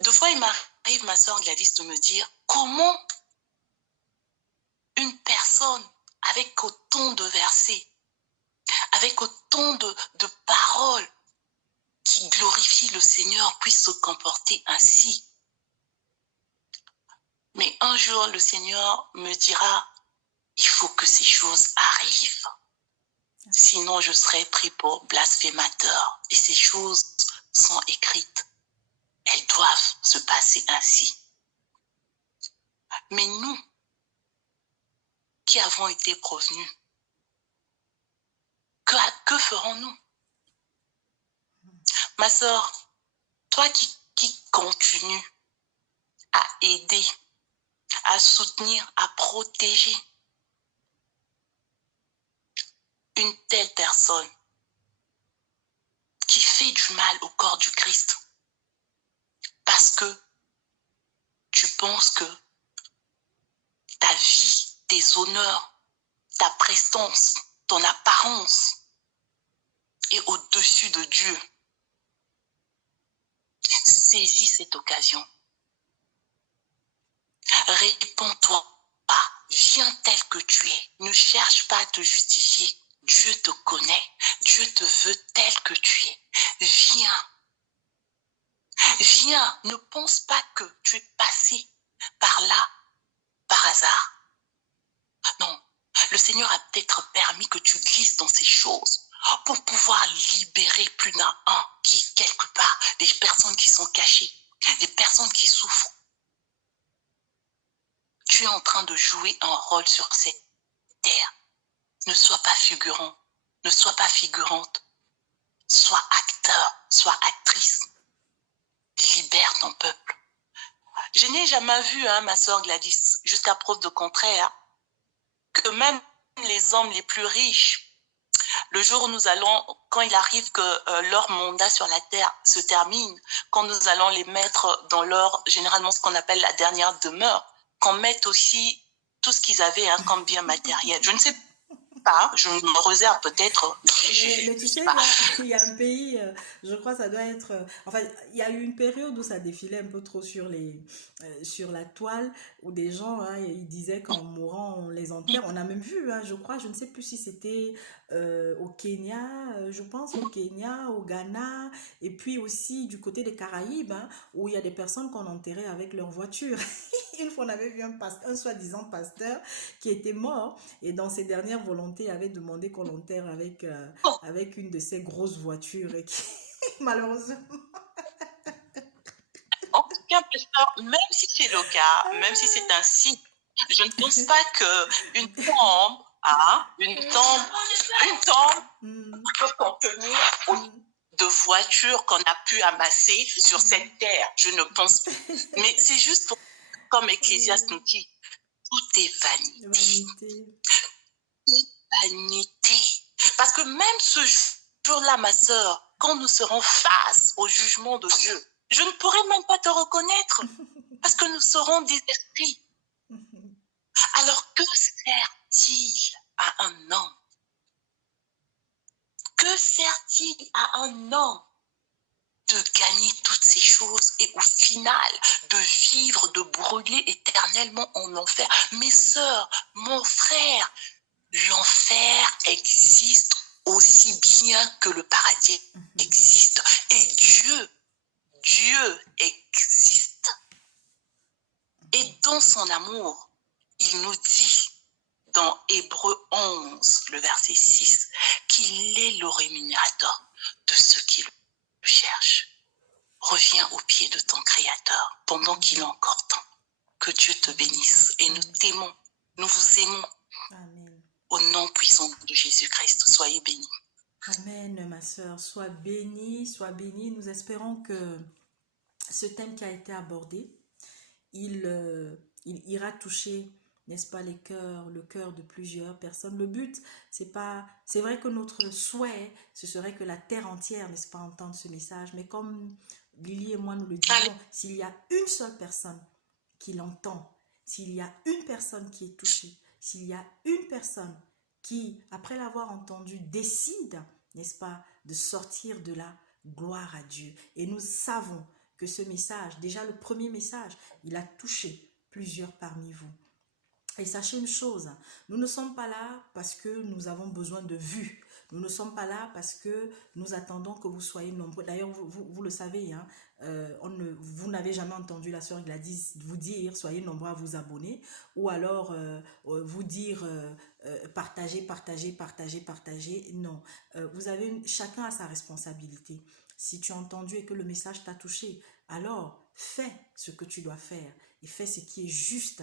Deux fois, il m'arrive, ma soeur Gladys, de me dire comment une personne avec autant de versets, avec autant de paroles qui glorifient le Seigneur puisse se comporter ainsi. Mais un jour, le Seigneur me dira, il faut que ces choses arrivent. Sinon, je serai pris pour blasphémateur. Et ces choses sont écrites. Elles doivent se passer ainsi. Mais nous, qui avons été prévenus, que ferons-nous? Ma sœur, toi qui continues à aider, à soutenir, à protéger une telle personne qui fait du mal au corps du Christ parce que tu penses que ta vie, tes honneurs, ta prestance, ton apparence est au-dessus de Dieu. Saisis cette occasion. Réponds-toi pas. Viens tel que tu es. Ne cherche pas à te justifier. Dieu te connaît. Dieu te veut tel que tu es. Viens. Viens. Ne pense pas que tu es passé par là, par hasard. Non. Le Seigneur a peut-être permis que tu glisses dans ces choses pour pouvoir libérer plus d'un qui, quelque part, des personnes qui sont cachées, des personnes qui souffrent. Tu es en train de jouer un rôle sur cette terre. Ne sois pas figurant, ne sois pas figurante. Sois acteur, sois actrice. Libère ton peuple. Je n'ai jamais vu, ma soeur Gladys, jusqu'à preuve de contraire, que même les hommes les plus riches, le jour où nous allons, quand il arrive que leur mandat sur la terre se termine, quand nous allons les mettre dans leur, généralement ce qu'on appelle la dernière demeure, qu'on mette aussi tout ce qu'ils avaient comme bien matériel. Je ne sais pas, je me réserve peut-être. Mais tu sais, il y a un pays, je crois que ça doit être... enfin, il y a eu une période où ça défilait un peu trop sur la toile, où des gens, hein, ils disaient qu'en mourant, on les enterre. On a même vu, hein, je crois, je ne sais plus si c'était au Kenya, je pense au Kenya, au Ghana, et puis aussi du côté des Caraïbes, hein, où il y a des personnes qu'on enterrait avec leur voiture. Une fois, on avait vu un soi-disant pasteur qui était mort, et dans ses dernières volontés, il avait demandé qu'on l'enterre avec une de ces grosses voitures et qui, malheureusement... En tout cas, pasteur, même si c'est le cas, même si c'est ainsi, je ne pense pas qu'une tombe, hein, une tombe peut contenir de voitures qu'on a pu amasser sur cette terre. Je ne pense pas. Mais c'est juste pour, comme Ecclésiaste nous dit, tout est vanité. Vanité. Parce que même ce jour-là, ma sœur, quand nous serons face au jugement de Dieu, je ne pourrai même pas te reconnaître parce que nous serons des esprits. Alors que sert-il à un homme? Que sert-il à un homme de gagner toutes ces choses et au final de vivre, de brûler éternellement en enfer? Mes sœurs, mon frère, l'enfer existe aussi bien que le paradis existe. Et Dieu existe. Et dans son amour, il nous dit dans Hébreux 11, le verset 6, qu'il est le rémunérateur de ceux qui le cherchent. Reviens aux pieds de ton Créateur pendant qu'il est encore temps. Que Dieu te bénisse. Et nous t'aimons, nous vous aimons. Amen. Au nom puissant de Jésus-Christ, soyez bénis. Amen, ma sœur. Sois bénie, sois bénie. Nous espérons que ce thème qui a été abordé, il ira toucher, n'est-ce pas, le cœur de plusieurs personnes. Le but, c'est vrai que notre souhait, ce serait que la terre entière, n'est-ce pas, entende ce message. Mais comme Lily et moi nous le disons, s'il y a une seule personne qui l'entend, s'il y a une personne qui est touchée, s'il y a une personne qui, après l'avoir entendu, décide, n'est-ce pas, de sortir de là, gloire à Dieu. Et nous savons que ce message, déjà le premier message, il a touché plusieurs parmi vous. Et sachez une chose, nous ne sommes pas là parce que nous avons besoin de vues. Nous ne sommes pas là parce que nous attendons que vous soyez nombreux. D'ailleurs, vous le savez, hein, vous n'avez jamais entendu la sœur Gladys vous dire soyez nombreux à vous abonner ou alors vous dire partagez, partagez, partagez, partagez. Non, chacun a sa responsabilité. Si tu as entendu et que le message t'a touché, alors fais ce que tu dois faire et fais ce qui est juste.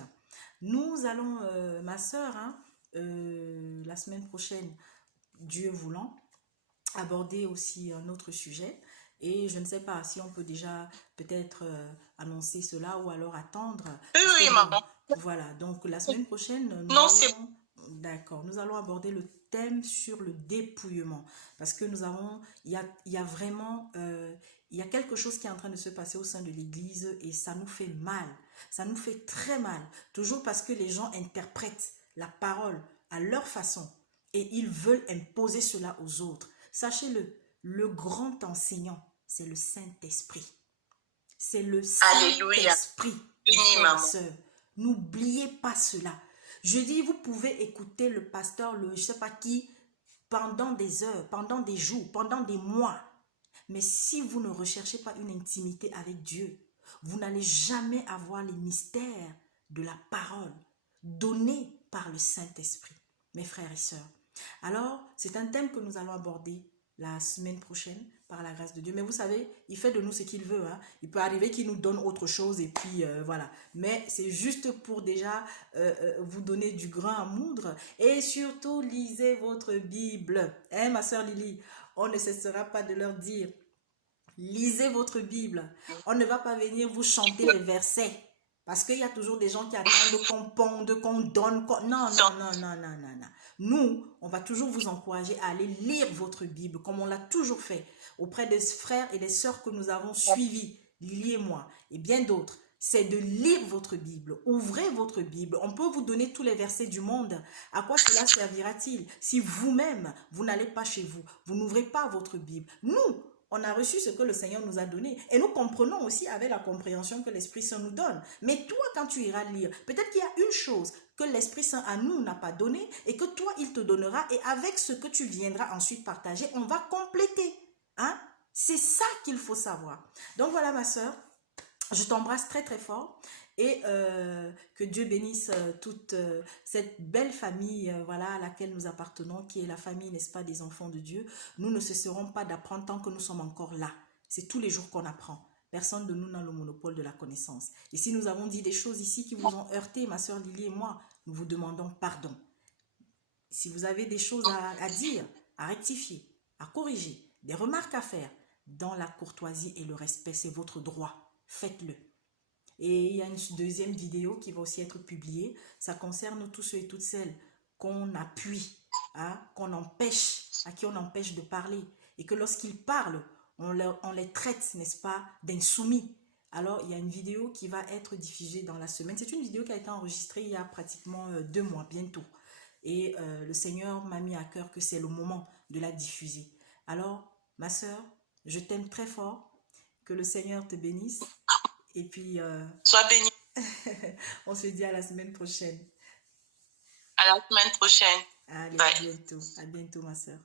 Nous allons, ma sœur, hein, la semaine prochaine, Dieu voulant, aborder aussi un autre sujet. Et je ne sais pas si on peut déjà peut-être annoncer cela ou alors attendre. Oui, maman. Voilà, donc la semaine prochaine, d'accord, nous allons aborder le thème sur le dépouillement. Parce que il y a vraiment, il y a quelque chose qui est en train de se passer au sein de l'Église et ça nous fait mal. Ça nous fait très mal. Toujours parce que les gens interprètent la parole à leur façon et ils veulent imposer cela aux autres. Sachez-le, le grand enseignant, c'est le Saint-Esprit. C'est le Saint-Esprit. N'oubliez pas cela. Je dis, vous pouvez écouter le pasteur, je ne sais pas qui, pendant des heures, pendant des jours, pendant des mois. Mais si vous ne recherchez pas une intimité avec Dieu, vous n'allez jamais avoir les mystères de la parole donnés par le Saint-Esprit, mes frères et sœurs. Alors, c'est un thème que nous allons aborder la semaine prochaine par la grâce de Dieu. Mais vous savez, il fait de nous ce qu'il veut. Hein. Il peut arriver qu'il nous donne autre chose et puis voilà. Mais c'est juste pour déjà vous donner du grain à moudre. Et surtout, lisez votre Bible. Hein, ma sœur Lily, on ne cessera pas de leur dire, lisez votre Bible. On ne va pas venir vous chanter les versets. Parce qu'il y a toujours des gens qui attendent qu'on ponde, qu'on donne. Non. Nous, on va toujours vous encourager à aller lire votre Bible, comme on l'a toujours fait, auprès des frères et des sœurs que nous avons suivis, Lily et moi, et bien d'autres. c'est de lire votre Bible. Ouvrez votre Bible. On peut vous donner tous les versets du monde. À quoi cela servira-t-il si vous-même, vous n'allez pas chez vous, vous n'ouvrez pas votre Bible? Nous, on a reçu ce que le Seigneur nous a donné et nous comprenons aussi avec la compréhension que l'Esprit Saint nous donne. Mais toi, quand tu iras lire, peut-être qu'il y a une chose que l'Esprit Saint à nous n'a pas donné et que toi, il te donnera, et avec ce que tu viendras ensuite partager, on va compléter. Hein? C'est ça qu'il faut savoir. Donc voilà, ma sœur, je t'embrasse très très fort et que Dieu bénisse toute cette belle famille voilà, à laquelle nous appartenons, qui est la famille, n'est-ce pas, des enfants de Dieu. Nous ne cesserons pas d'apprendre tant que nous sommes encore là. C'est tous les jours qu'on apprend. Personne de nous n'a le monopole de la connaissance. Et si nous avons dit des choses ici qui vous ont heurté, ma sœur Lily et moi, nous vous demandons pardon. Si vous avez des choses à dire, à rectifier, à corriger, des remarques à faire, dans la courtoisie et le respect, c'est votre droit. Faites-le. Et il y a une deuxième vidéo qui va aussi être publiée. Ça concerne tous ceux et toutes celles qu'on appuie, hein, qu'on empêche, à qui on empêche de parler. Et que lorsqu'ils parlent, on les traite, n'est-ce pas, d'insoumis. Alors, il y a une vidéo qui va être diffusée dans la semaine. C'est une vidéo qui a été enregistrée il y a pratiquement 2 mois, bientôt. Et le Seigneur m'a mis à cœur que c'est le moment de la diffuser. Alors, ma sœur, je t'aime très fort. Que le Seigneur te bénisse. Et puis, Sois béni. on se dit à la semaine prochaine. À la semaine prochaine. Allez, Bye. à bientôt. À bientôt, ma sœur.